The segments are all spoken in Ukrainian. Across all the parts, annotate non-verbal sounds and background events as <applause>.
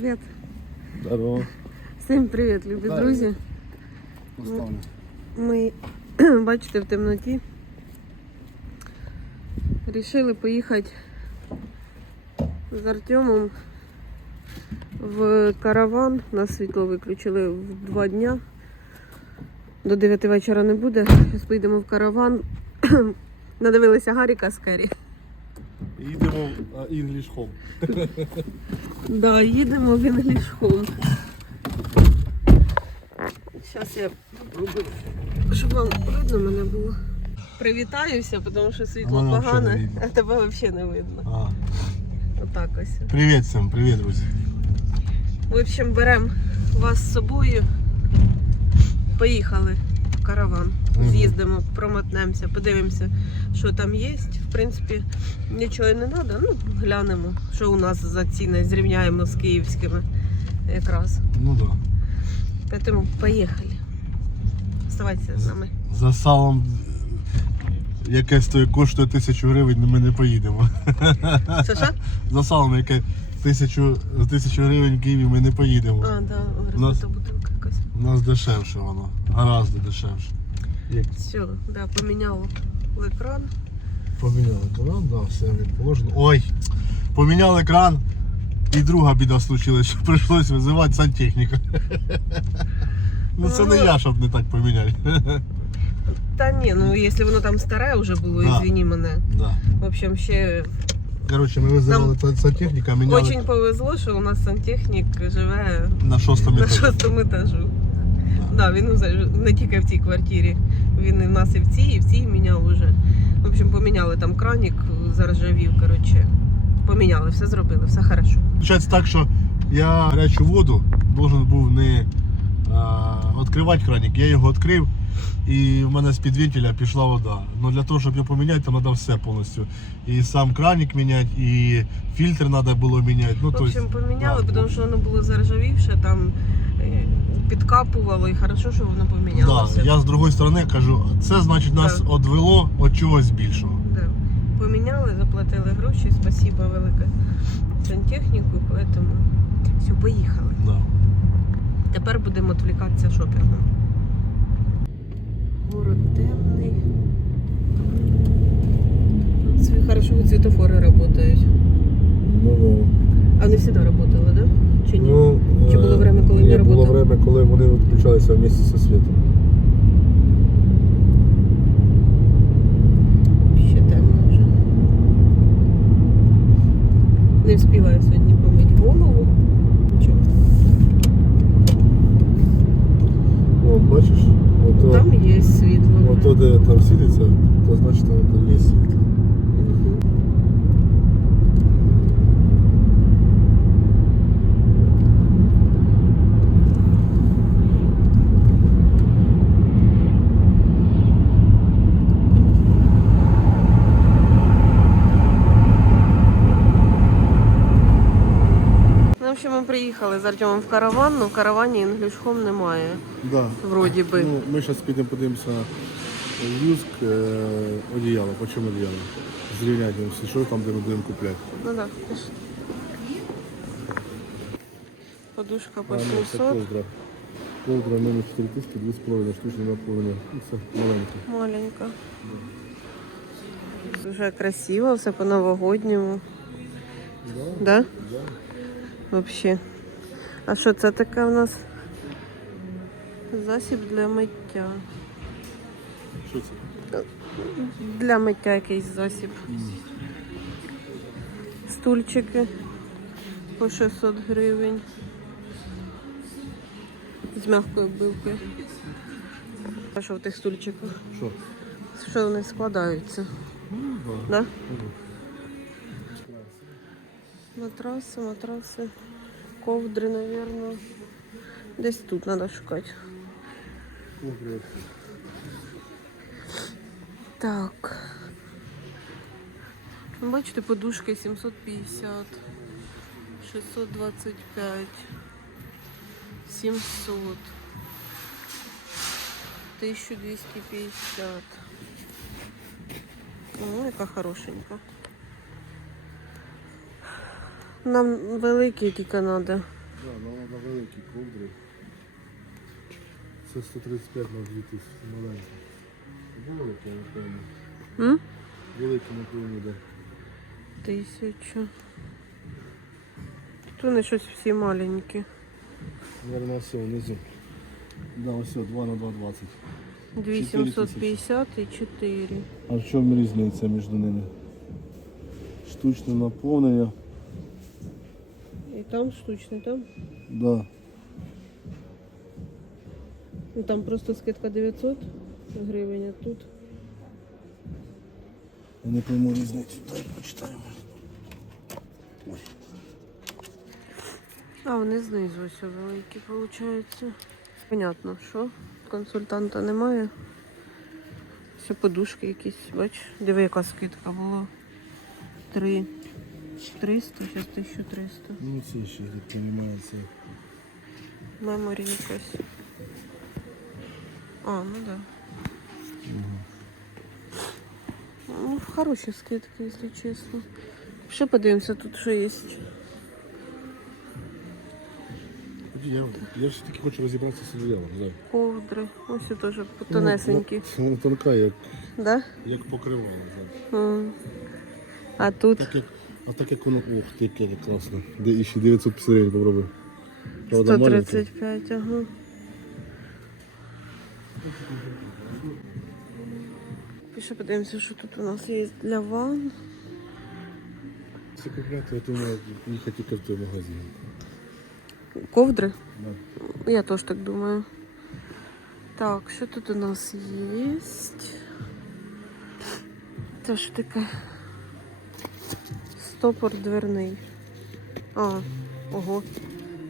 Привіт. Здорово. Всім привіт, любі Так. друзі. Наставник. Ми <clears throat> бачите в темноті. Рішили поїхати з Артемом в караван. Нас світло виключили в два дня. До 9 вечора не буде. Зараз поїдемо в караван. <clears throat> Надивилися Гаріка з Керрі. Їдемо в English Home. <laughs> Да, їдемо в English Home. Зараз я попробую, щоб вам видно мене було. Привітаюся, тому що світло взагалі не погане, а тебе взагалі не видно. А. Отак ось. Привіт всім, привіт, друзі. В общем, беремо вас з собою. Поїхали в караван. З'їздимо, промотнемося, подивимося, що там є. В принципі, нічого і не треба. Ну, глянемо, що у нас за ціни, зрівняємо з київськими якраз. Ну да. Поэтому поїхали. Оставайтеся з нами. За салом, яке стоїть, коштує тисячу гривень, ми не поїдемо. Що? За салом, яке тисячу, за тисячу гривень в Києві ми не поїдемо. А, да, розбита бутилка якась. У нас дешевше воно. Гораздо дешевше. Як Все, да, поміняла екран. поміняли екран, да, все відположено. Ой! Поміняли екран. І друга біда случилась, що прийшлось визивати сантехніка. <laughs> Ну це не я, щоб не так поміняти. Та ні, ну якщо воно там старе вже було, Да. извини мене. Да. В общем, ще Коротше, ми визивали сантехніка, міняли Очень повезло, що у нас сантехнік живе на шостому на етажі. шостому етажу. Да, він не тільки в цій квартирі. Він і в нас і в цій, і в цій міняв уже. В общем, поміняли там кранік, заржавів, коротше. Поміняли, все зробили, все хорошо. Получається так, що я гарячу воду должен був не відкривати краник, я його відкрив. І в мене з-під вентиля пішла вода. Ну для того, щоб його поміняти, там треба все повністю. І сам краник міняти, і фільтр треба було міняти. Ну, В общем, поміняли, тому що воно було заржавівше, там е, підкапувало і хорошо, що воно помінялося. Да, я з другої сторони кажу, це значить нас Да. відвело від чогось більшого. Да. Поміняли, заплатили гроші, спасибо велике сантехніку, поэтому все, поїхали. Да. Тепер будемо відвлікатися шопінгом. Город темний. Це хорошо, світофори працюють. Ну, А не завжди працювали, да? Чи ні? ну, Чи було время, коли не було время, коли вони відключалися в місті зі світом. Ще темно вже. Не встигла я сьогодні помити голову. Нічого. От бачиш, ото, Там є світло. ото де там світиться, то значить там є світло. Мгм. Ну, в общем, ми приїхали з Артемом в караван, але в каравані інглішхом немає. Да. Вроді би. Ну, ми зараз підемо подивимося в Юск е, одіяло. По чому одіяло? Зрівняти що там де ми будемо купляти. Ну да. Подушка по А, ну, це 700. ковдра. Номер 4000, 2,5 штучні наповнення. Ну, Це маленьке. Маленька. Дуже красиво, все по-новогодньому. Да? Да? Да. Вообще. А що це таке у нас? Засіб для миття. Що це? Для миття якийсь засіб. Стульчики по 600 гривень. З м'якою оббивкою. А що в тих стульчиках? Що? Що вони складаються? Да. Да? Мгм. Матраси, матраси, ковдри, наверное. Десь тут шукати. Ковдри. Так. Ну, Бачите, подушки 750, 625, 700, 1250. Ну, яка хорошенька. Нам великі тільки треба. Да, ну на великі ковдри. Це 135 на 2000, маленькі. Великі, напевно. М? Великі, напевно, да. Тисяча. Тут вони щось всі маленькі. Наверное, все внизу. Да, ось 2 на 2,20. 2750 і 4. А в чому різниця між ними? Штучне наповнення. Там штучний, там? Да. Ну там просто скидка 900 гривень, а тут. Я не пойму різницю. Дай почитаємо. А вони знизу ось великі, виходить. Понятно, що консультанта немає. Все подушки якісь, бач, диви, яка скидка була. 3 300, зараз 1300. Ну це ще як розуміється. Меморі якась. А, ну да. Ну, хороші скидки, якщо чесно. Ще подивимося тут, що є. Я, я все-таки хочу розібратися з одеялом. Да. Ковдри. Ось теж тонесенькі. Ну, Воно тонка, як, Да? як покривало. Да. М. А тут Так як, а так як воно, ох, ти, яке класно. Де ще 950 гривень попробуй. Правда, 135, ага. Піше подивимося, що тут у нас є для ванн. Це купляти, я думаю, їхати тільки в той магазин. Ковдри? Да. Я теж так думаю. Так, що тут у нас є? Це що таке? Стопор дверний. А, ого,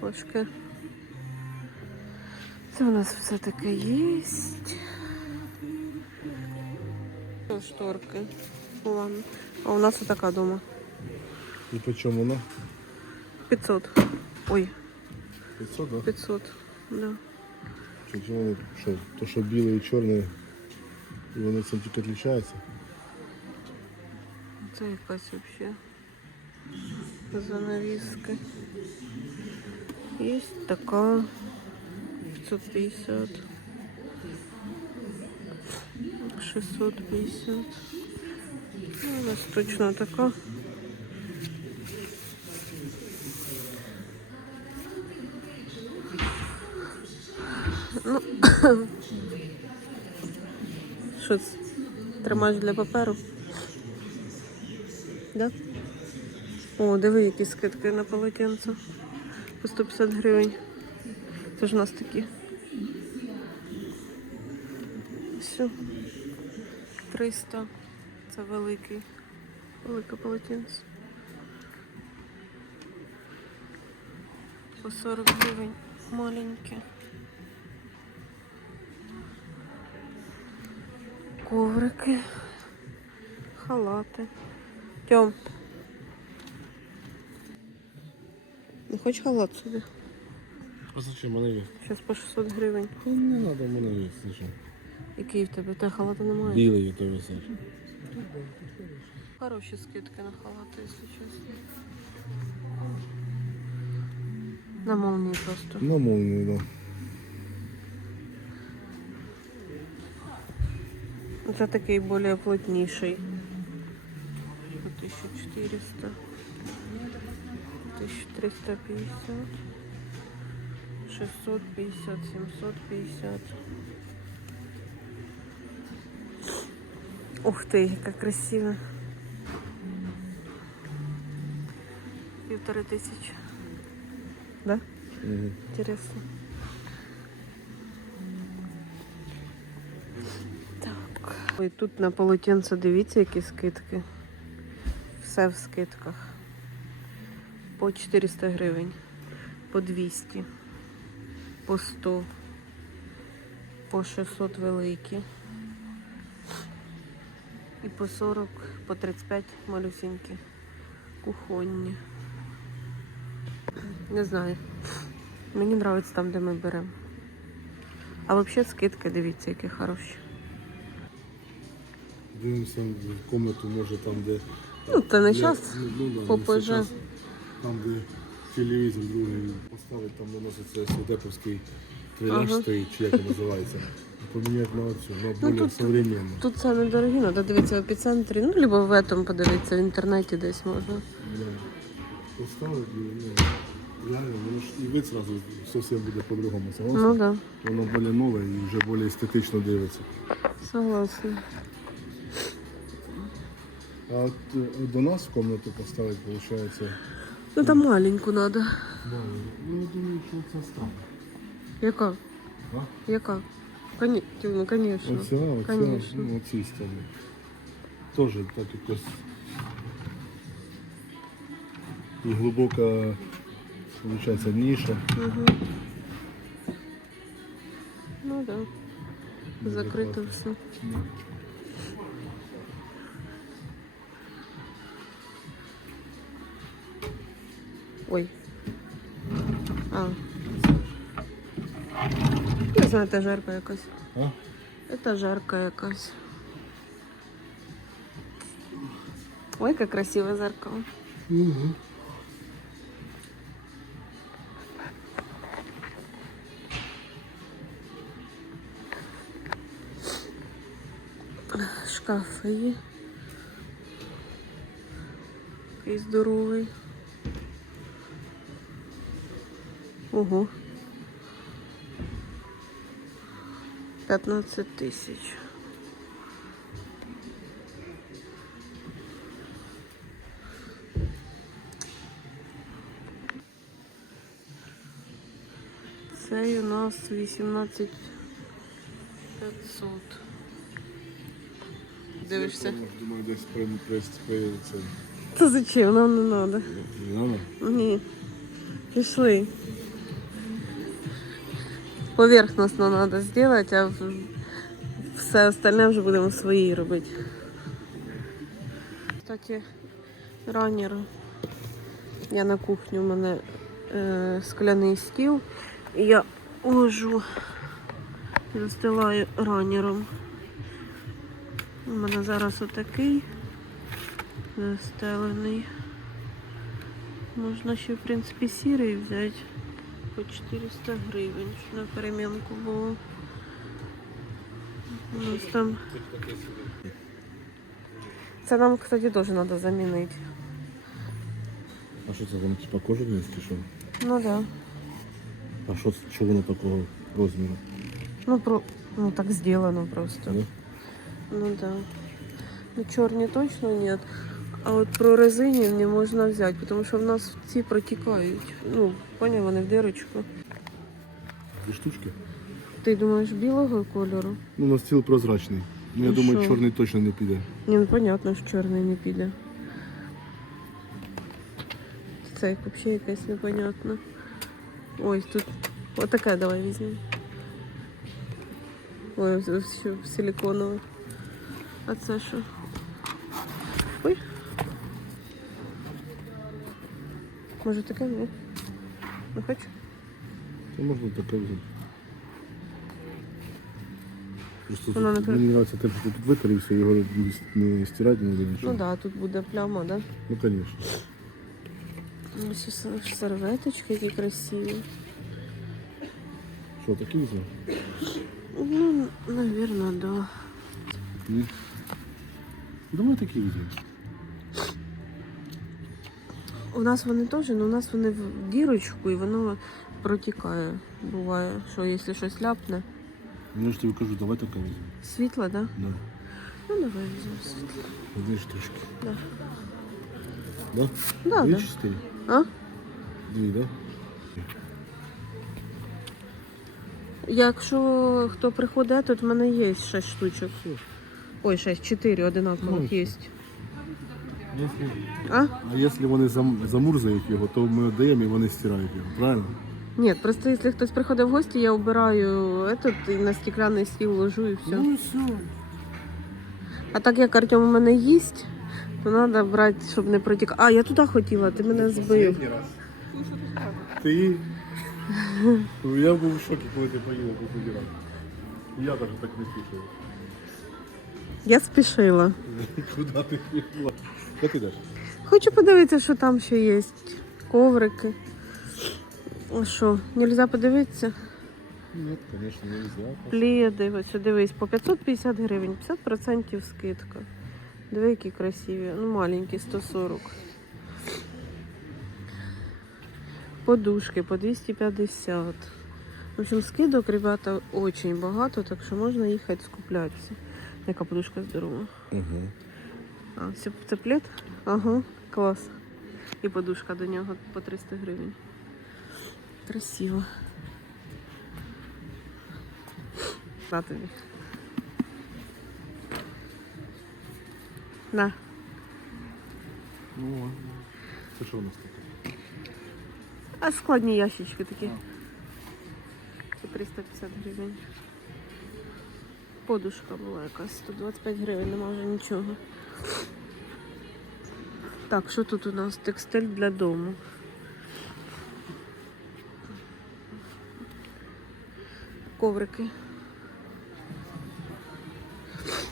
важке. Це у нас все таке є. Шторки. Ладно. А у нас отака дома. І по чому вона? 500. Ой, 500, да? 500. Да. Вони, що, то, що біле і чорне, і вони цим тільки відрізняються? Це якась вообще занавіска. Є така 550. 650. Ну, у нас точно така. Ну, <coughs> що це? Для паперу? Да? О, диви, які скидки на полотенце. По 150 гривень. Це ж у нас такі. Все. 300. Це великий. Велике полотенце. По 40 гривень. Маленьке. Коврики. Халати. Тьом. Не хочеш халат собі? А зачем мене є? Зараз по 600 гривень. Ну, Не треба, мене є, зачем? Який в тебе? Та халата немає. Білий є то висить. Хороші скидки на халати, якщо чесно. На молнії просто. На молнію, да. Це такий більш плотніший. По 1400. 1350. 650, 750. Ух ты, как красиво. Полторы тысячи. Да? Угу. Интересно. Так. Ой, тут на полотенце дивіться, які скидки. Все в скидках. По 400 гривень, по 200, по 100, по 600 великі. І по 40, по 35 малюсінькі. Кухонні. Не знаю. Мені подобається там, де ми беремо. А взагалі скидки, дивіться, які хороші. Дивимося в комнату, може там, де. Ну, це не час. ну, ну, да, не. Там, де телевізор другий поставити, там наноситься святеповський триляж Ага. стоїть, чи як він називається. Поміняти на оцю, на Ну, більш тут- современну. Тут це недорогі, треба дивитися в епіцентрі, ну, либо в этом подивитися, в інтернеті десь можна. Да. Поставити, ну, реально, воно ж і вид сразу зовсім буде по-другому. Согласен? Ну да, Воно більш нове і вже більш естетично дивиться. согласна. А от е, до нас в комнату поставити, виходить, Ну там маленьку треба. ну, я думаю, що це стане. Яка? А? Яка? Коні... Ну, конечно. Оця, оця, Конечно. ну, оці сторони. Теж так якось. І глибока, виходить, ніша. Угу. Ну да. Закрито все. Ой. А. Не знаю, етажерка якась. А? Етажерка якась. Ой, яке красиве зеркало. Угу. Шкафи є. Такий Ого. 15 тисяч. Цей у нас 18 500. Дивишся? Думаю, десь при, при, при, це, Та зачем? Нам не надо. не надо? Ні. Пішли. Поверхностно надо сделать, а все остальне вже будемо свої робити. Кстати, ранер. Я на кухню, у мене е, скляний стіл. І я ложу, застилаю ранером. У мене зараз отакий застелений. Можна ще, в принципі, сірий взяти по 400 гривень, щоб на перемінку було. У нас там. Це нам, кстати, теж треба замінити. А що це воно типа кожане чи що? Ну да. А що, що воно такого розміру? Ну, про... ну так сделано просто. Да? Ну да. Ну, чорні точно нет. А от про резинівні можна взяти, тому що в нас ці протікають. Ну, поняв, вони в дирочку. Дві штучки? Ти думаєш білого кольору? Ну, у нас стіл прозрачний. Ну, я думаю, що? чорний точно не піде. Ні, ну понятно, що чорний не піде. Це як взагалі якась непонятна. Ой, тут отаке давай візьмемо. Ой, що силиконове. А це що? Ой. Може таке, ні? Не хочу? Це можна таке взяти. Просто Воно тут, не мені подобається те, що тут все, його не, не стирати, не нічого. Ну так, да, тут буде пляма, да? Ну, звісно. Ось і сер- серветочки які красиві. Що, такі візьмемо? Ну, наверное, да. Ні. Думаю, такі візьмемо. У нас вони теж, але у нас вони в дірочку і воно протікає. Буває, що якщо щось ляпне. Ну, ж тобі кажу, давай таке візьмемо. Світло, да? Да. Ну давай візьмемо світло. Дві штучки. Да. Да? Да, Дві да. чи чотири? А? Дві, да? Якщо хто приходить, тут в мене є 6 штучок. Ой, 6, 4 одинакових Ну, є. А? А якщо вони зам, замурзають його, то ми віддаємо і вони стирають його, правильно? Ні, просто якщо хтось приходить в гості, я обираю этот і на стеклянний стіл ложу і все. Ну і все. А так як Артем у мене їсть, то треба брати, щоб не протік. А, я туди хотіла, ти мене збив. Ти? Ну, Я був в шокі, коли ти поїла раз. Я навіть так не слухав. Я спішила. Куди ти поїла? Де ти йдеш? Хочу подивитися, що там ще є. Коврики. А Що, нельзя подивитися? Нет, конечно, нельзя. Пледи, ось дивись, по 550 гривень, 50% скидка. Диви, які красиві. Ну, маленькі, 140. Подушки по 250. В общем, скидок, ребята, очень багато, так що можна їхати скуплятися. Яка подушка здорова. Угу. А, все, це плед? Ага, клас. І подушка до нього по 300 гривень. Красиво. На тобі. На. Ну, це що у нас таке? А складні ящички такі. Це 350 гривень. Подушка була якась 125 гривень, нема вже нічого. Так, що тут у нас? Текстиль для дому. Коврики.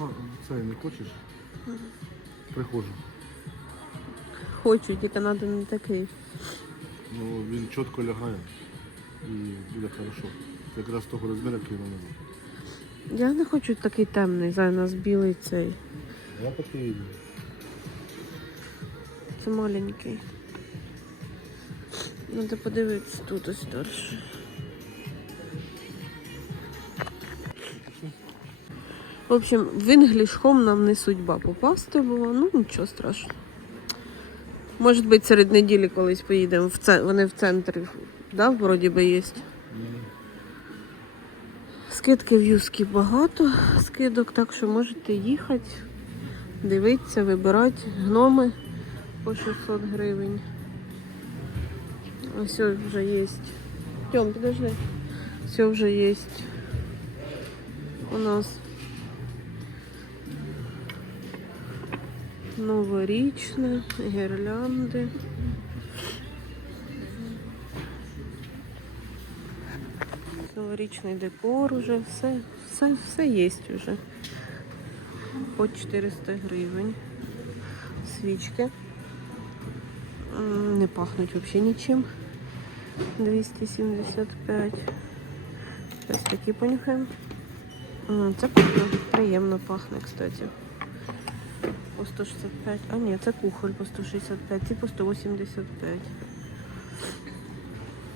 А, це не хочеш? Приходжу. Хочу, тільки треба не такий. Ну, він чітко лягає і буде хорошо. Це якраз того розміру, який був. Я не хочу такий темний, зараз у нас білий цей. Я такий. Це маленький. Надо подивитися тут ось далі. В общем, в English Home нам не судьба попасти було, ну нічого страшного. Може бути, серед неділі колись поїдемо. В це... Вони в центрі, да, вроді би є. Скидки в юскі багато скидок, так що можете їхати, дивитися, вибирати гноми по 600 гривень. Ось вже є. Тьом, подожди. Все вже є. У нас новорічне, гірлянди. Новорічний декор уже, все, все, все є вже. По 400 гривень. Свічки. Не пахнуть взагалі нічим. 275. Ось такі понюхаємо. Це приємно пахне, кстати. По 165. А ні, це кухоль по 165, ці по 185.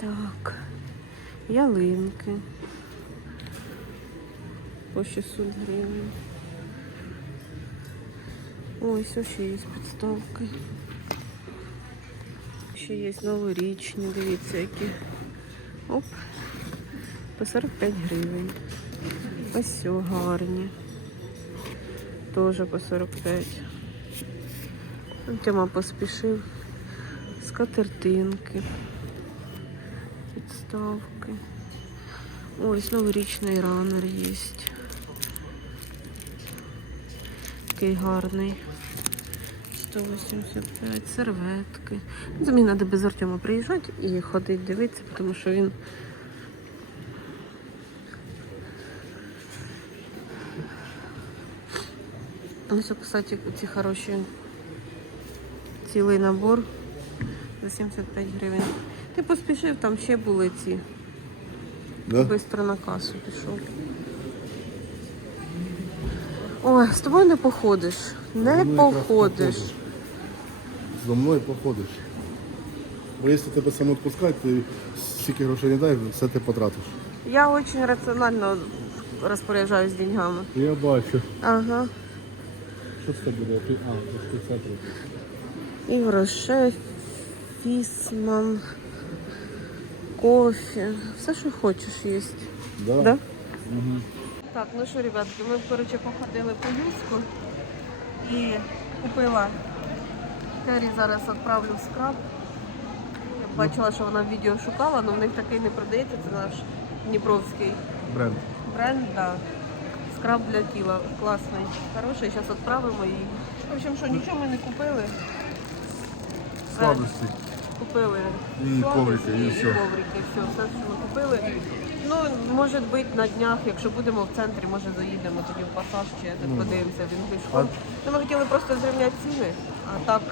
Так. Ялинки. По 600 гривень. Ось ось ще є підставки. Ще є новорічні, дивіться, які. Оп. По 45 гривень. Ось все гарні. Теж по 45. Тьома поспішив. Скатертинки. Підставки. Ось новорічний ранер є. Такий гарний. 185, серветки. Мені треба без Артема приїжджати і ходити дивитися, тому що він. Ось, кстати, ці хороші цілий набор за 75 гривень. Ти поспішив, там ще були ці. Да? Бистро на касу пішов. Ой, з тобою не походиш. Не походиш. Зо мною походиш. Бо якщо тебе саме відпускають, ти стільки грошей не дай, все ти потратиш. Я очень раціонально розпоряджаюсь деньгами. Я бачу. Ага. Що це буде? А, 50 років. І грошей, фісман, кофе. Все, що хочеш, є. Да? Да? Угу. Так, ну що, ребятки, ми коротше походили по Юску і купила Кері зараз відправлю в скраб. Я бачила, що вона в відео шукала, але в них такий не продається, це наш Дніпровський Бренд. бренд, да. Скраб для тіла. Класний, хороший. Зараз відправимо її. В общем, що нічого ми не купили. Сладості. Купили І коврики, і все. коврики, все, все, що ми купили. Ну, може бути на днях, якщо будемо в центрі, може заїдемо тоді в пасаж чи Ну, подивимося в інглішку. Ну, ми хотіли просто зрівняти ціни, а так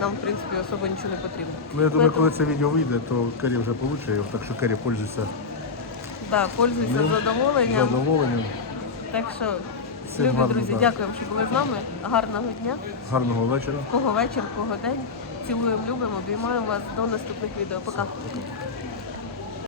нам, в принципі, особо нічого не потрібно. Ну я думаю, Поэтому- коли це відео вийде, то Кері вже получить його, так що Кері пользуйся Да, пользуюся Ну, задоволенням. задоволенням. Так що, Всім любі гарно, друзі, да. дякуємо, що були з нами. Гарного дня. Гарного вечора. Кого вечір, кого день. Цілуємо, любимо, обіймаємо вас до наступних відео. Пока.